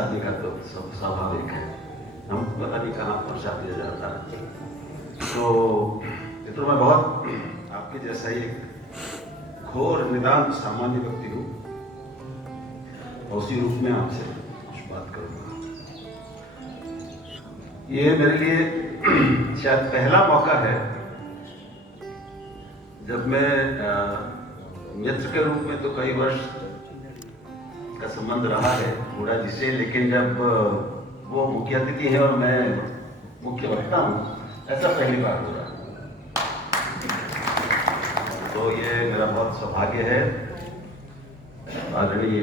शादी का तो सब स्वाभाविक है, हम पता नहीं कहाँ पहुँचा दिया जाता है। तो ये तो मैं बहुत आपके जैसा ही एक घोर निदान सामान्य व्यक्ति हूँ और उसी रूप में आपसे कुछ बात करूँगा। ये मेरे लिए शायद पहला मौका है जब मैं मित्र के रूप में तो कई वर्ष का संबंध रहा है बूढ़ा जी से, लेकिन जब वो मुख्य अतिथि है और मैं मुख्य वक्ता हूँ, ऐसा पहली बार हो रहा है। तो ये मेरा बहुत सौभाग्य है। आदरणीय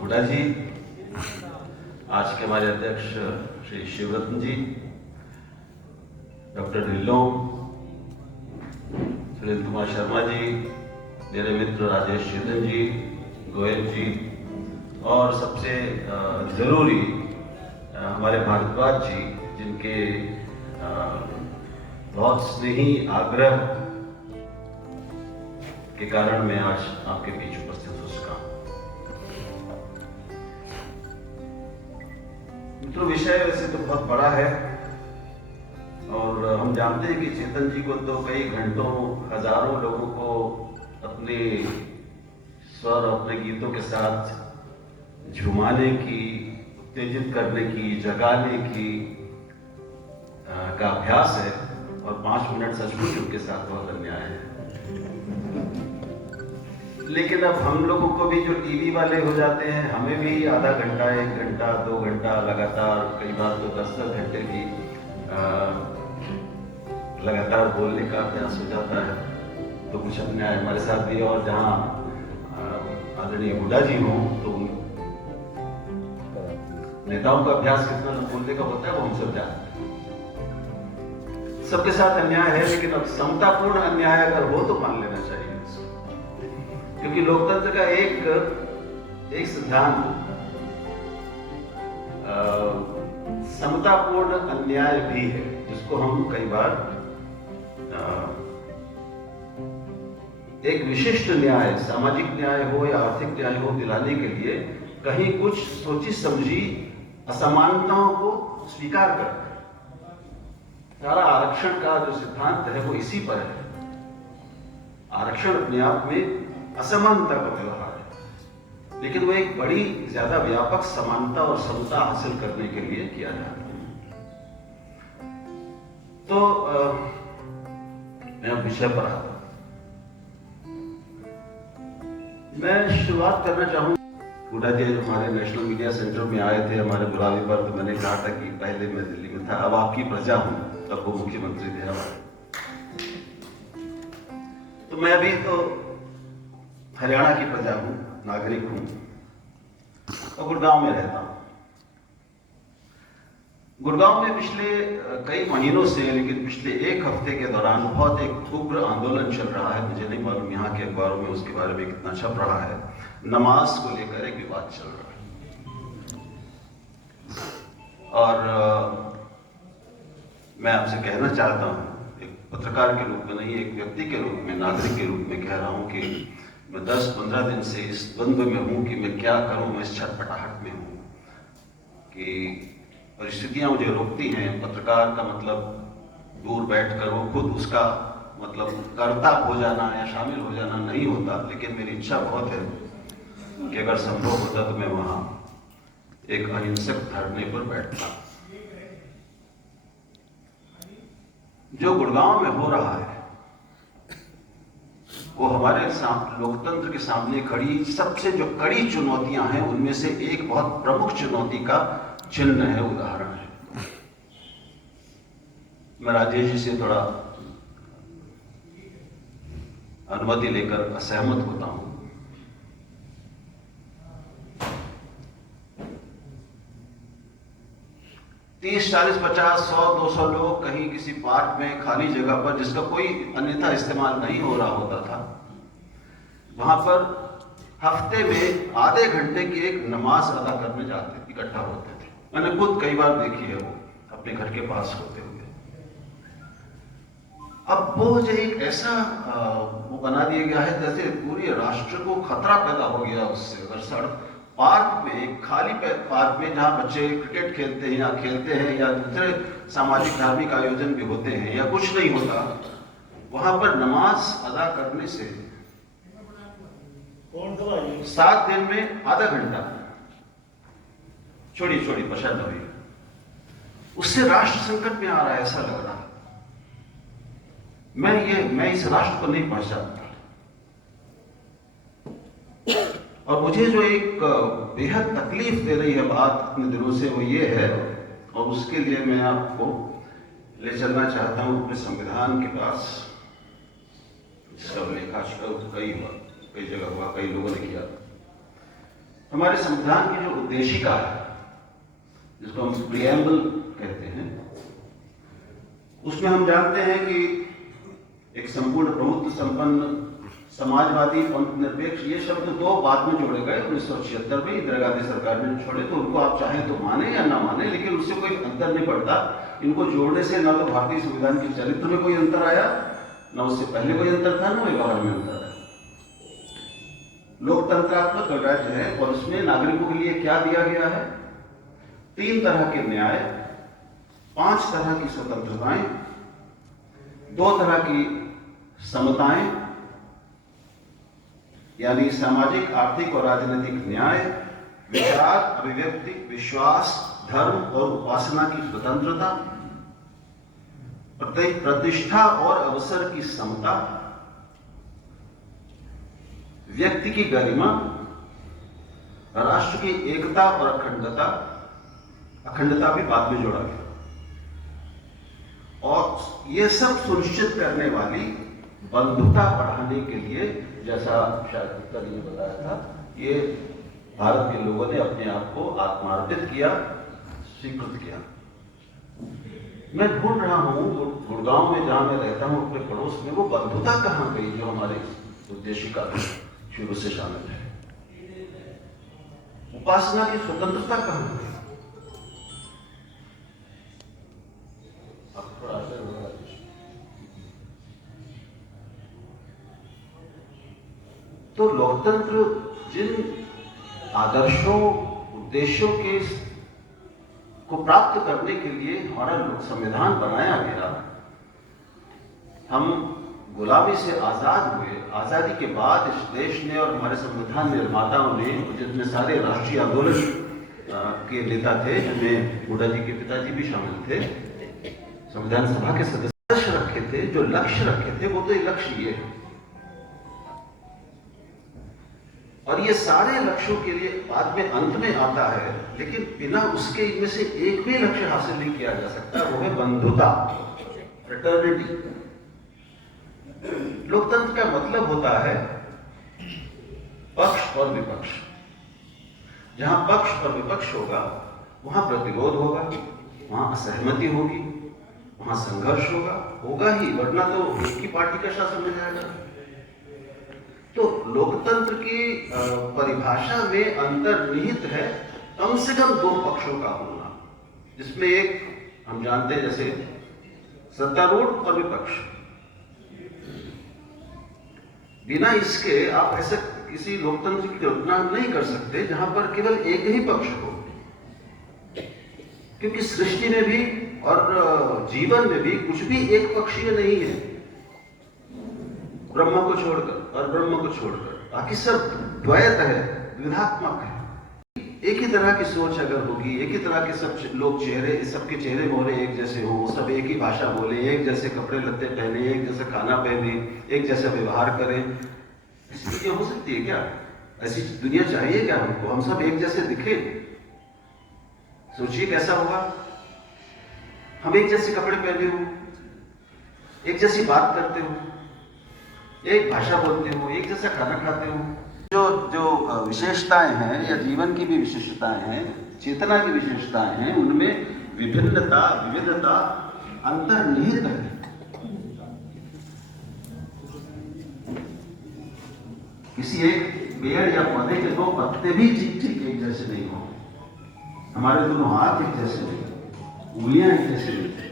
बूढ़ा जी, आज के हमारे अध्यक्ष श्री शिवरत्न जी, डॉक्टर ढिल्लों, सुनील कुमार शर्मा जी, मेरे मित्र राजेश चंदन जी, गोयल जी, और सबसे जरूरी हमारे भारद्वाज जी, जिनके बहुत स्नेही आग्रह के कारण मैं आज आपके बीच उपस्थित हो सका। मित्रों, विषय वैसे तो बहुत बड़ा है और हम जानते हैं कि चेतन जी को तो कई घंटों हजारों लोगों को अपने स्वर, अपने गीतों के साथ झुमाने की, उत्तेजित करने की, जगाने की का अभ्यास है और 5 मिनट सचमुच उनके साथ बहुत अन्याय है। लेकिन अब हम लोगों को भी जो टीवी वाले हो जाते हैं, हमें भी आधा घंटा, 1 घंटा, 2 घंटा लगातार, कई बार तो 10-10 घंटे भी लगातार बोलने का अभ्यास हो जाता है। तो कुछ अन्याय हमारे साथ भी, और जहाँ आदरणीय बूढ़ा जी हों तो नेताओं का अभ्यास कितना बोलने का होता है वो हम सब जानते हैं। सबके साथ अन्याय है, लेकिन अब समतापूर्ण अन्याय अगर हो तो मान लेना चाहिए, क्योंकि लोकतंत्र का एक सिद्धांत समतापूर्ण अन्याय भी है, जिसको हम कई बार एक विशिष्ट न्याय, सामाजिक न्याय हो या आर्थिक न्याय हो, दिलाने के लिए कहीं कुछ सोची समझी असमानताओं को स्वीकार करते हैं। सारा आरक्षण का जो सिद्धांत है वो इसी पर है। आरक्षण अपने आप में असमानता का व्यवहार है, लेकिन वो एक बड़ी ज्यादा व्यापक समानता और समता हासिल करने के लिए किया जाता है। तो मैं अब विषय पर आता हूं। मैं शुरुआत करना चाहूँ, बूढ़ा जी हमारे नेशनल मीडिया सेंटर में आए थे हमारे बुलावे पर, तो मैंने कहा था कि पहले मैं दिल्ली में था, अब आपकी प्रजा हूं, तब वो मुख्यमंत्री थे हमारे। तो मैं अभी तो हरियाणा की प्रजा हूं, नागरिक हूं और गुड़गांव में रहता हूं। गुड़गांव में पिछले कई महीनों से, लेकिन पिछले 1 हफ्ते के दौरान बहुत एक उग्र आंदोलन चल रहा है। मुझे नहीं मालूम यहाँ के अखबारों में उसके बारे में कितना छप रहा है। नमाज को लेकर एक विवाद चल रहा है और मैं आपसे कहना चाहता हूँ, एक पत्रकार के रूप में नहीं, एक व्यक्ति के रूप में, नागरिक के रूप में कह रहा हूँ कि मैं 10-15 दिन से इस द्वंद्व में हूँ कि मैं क्या करूँ। मैं इस छटपटाहट में हूँ कि परिस्थितियां मुझे रोकती हैं। पत्रकार का मतलब दूर बैठकर वो खुद उसका मतलब कर्ता हो जाना या शामिल हो जाना नहीं होता, लेकिन मेरी इच्छा बहुत है कि अगर संभव होता तो मैं वहां एक अहिंसक धरने पर बैठता। जो गुड़गांव में हो रहा है वो हमारे लोकतंत्र के सामने खड़ी सबसे जो कड़ी चुनौतियां हैं, उनमें से एक बहुत प्रमुख चुनौती का चिन्ह है, उदाहरण है। मैं राजेश जी से थोड़ा अनुमति लेकर असहमत होता हूं। तीस, 40, 50, 100, 200 लोग कहीं किसी पार्क में खाली जगह पर, जिसका कोई अन्यथा इस्तेमाल नहीं हो रहा होता था, वहां पर हफ्ते में आधे घंटे की एक नमाज अदा करने जाते, इकट्ठा होते थे। मैंने खुद कई बार देखी है, वो अपने घर के पास होते हुए। अब वो जो एक ऐसा वो बना दिया गया है जैसे पूरे राष्ट्र को खतरा पैदा हो गया उससे। अगर पार्क में, खाली पार्क में जहाँ बच्चे क्रिकेट खेलते हैं या दूसरे सामाजिक धार्मिक आयोजन भी होते हैं या कुछ नहीं होता, वहां पर नमाज अदा करने से 7 दिन में आधा घंटा छोड़ी बशर्त हुई, उससे राष्ट्र संकट में आ रहा है ऐसा लग रहा है। मैं इस राष्ट्र को नहीं पहचानता। और मुझे जो एक बेहद तकलीफ दे रही है बात अपने दिनों से, वो ये है, और उसके लिए मैं आपको ले चलना चाहता हूं अपने संविधान के पास, जिसका उल्लेख कई जगह हुआ, कई लोगों ने किया। हमारे संविधान की जो उद्देशिका है, जिसको हम प्रिएम्बल कहते हैं, उसमें हम जानते हैं कि एक संपूर्ण प्रभुत्व संपन्न समाजवादी निरपेक्ष, ये शब्द 2 बाद में जोड़े गए 1976 में इंदिरा गांधी सरकार ने छोड़े, तो उनको आप चाहें तो माने या ना माने, लेकिन उससे कोई अंतर नहीं पड़ता। इनको जोड़ने से ना तो भारतीय संविधान के चरित्र में कोई अंतर आया, ना उससे पहले कोई अंतर था, ना व्यवहार में अंतर आया। लोकतंत्रात्मक गणराज्य है और उसमें नागरिकों के लिए क्या दिया गया है? 3 तरह के न्याय, 5 तरह की स्वतंत्रताएं, 2 तरह की समताएं, यानी सामाजिक, आर्थिक और राजनीतिक न्याय, विचार, अभिव्यक्ति, विश्वास, धर्म और उपासना की स्वतंत्रता, प्रतिष्ठा और अवसर की समता, व्यक्ति की गरिमा, राष्ट्र की एकता और अखंडता भी बाद में जोड़ा गया। और ये सब सुनिश्चित करने वाली बंधुता बढ़ाने के लिए, जैसा शायद कल ने बताया था, ये भारत के लोगों ने अपने आप को आत्मार्पित किया, स्वीकृत किया। मैं ढूंढ रहा हूं गुड़गांव में जहां मैं रहता हूं अपने पड़ोस में, वो बंधुता कहां गई जो हमारे उद्देशिका में शुरू से शामिल है? उपासना की स्वतंत्रता कहां गई? तो लोकतंत्र जिन आदर्शों, उद्देश्यों के को प्राप्त करने के लिए हमारा संविधान बनाया गया, हम गुलामी से आजाद हुए। आजादी के बाद इस देश ने और हमारे संविधान निर्माताओं ने, जितने सारे राष्ट्रीय आंदोलन के नेता थे, जिनमें हुड्डा जी के पिताजी भी शामिल थे, संविधान सभा के सदस्य रखे थे, जो लक्ष्य रखे थे, वो तो ये लक्ष्य ये है। और ये सारे लक्ष्यों के लिए बाद में अंत में आता है, लेकिन बिना उसके इनमें से एक भी लक्ष्य हासिल नहीं किया जा सकता, वो है बंधुता, फ्रेटर्निटी। लोकतंत्र का मतलब होता है पक्ष और विपक्ष। जहां पक्ष और विपक्ष होगा वहां प्रतिरोध होगा, वहां असहमति होगी, वहां संघर्ष होगा ही, वरना तो एक ही पार्टी का शासन में जाएगा। तो लोकतंत्र की परिभाषा में अंतर्निहित है कम से कम 2 पक्षों का होना, जिसमें एक हम जानते हैं जैसे सत्तारूढ़ और विपक्ष। बिना इसके आप ऐसे किसी लोकतंत्र की कल्पना नहीं कर सकते जहां पर केवल एक ही पक्ष हो, क्योंकि सृष्टि में भी और जीवन में भी कुछ भी एक पक्षीय नहीं है, ब्रह्म को छोड़कर और ब्रह्म को छोड़कर बाकी सब द्वैत है, द्विधात्मक है। एक ही तरह की सोच अगर होगी, एक ही तरह के सब लोग सबके चेहरे मोहरे एक जैसे हो, सब एक ही भाषा बोले, एक जैसे कपड़े लत्ते पहने, एक जैसा खाना पहने, एक जैसा व्यवहार करें, ऐसी दुनिया हो सकती है क्या? ऐसी दुनिया चाहिए क्या हमको? हम सब एक जैसे दिखे? सोचिए कैसा होगा। हम एक जैसे कपड़े पहने हो, एक जैसी बात करते हो, एक भाषा बोलते हो, एक जैसा खाना खाते हो। जो विशेषताएं हैं या जीवन की भी विशेषताएं हैं, चेतना की विशेषताएं हैं, उनमें विभिन्नता, विविधता अंतर्निहित है। किसी एक पेड़ या पौधे के 2 पत्ते भी ठीक एक जैसे नहीं होंगे, हमारे दोनों हाथ एक जैसे नहीं, उंगलियां एक जैसे नहीं।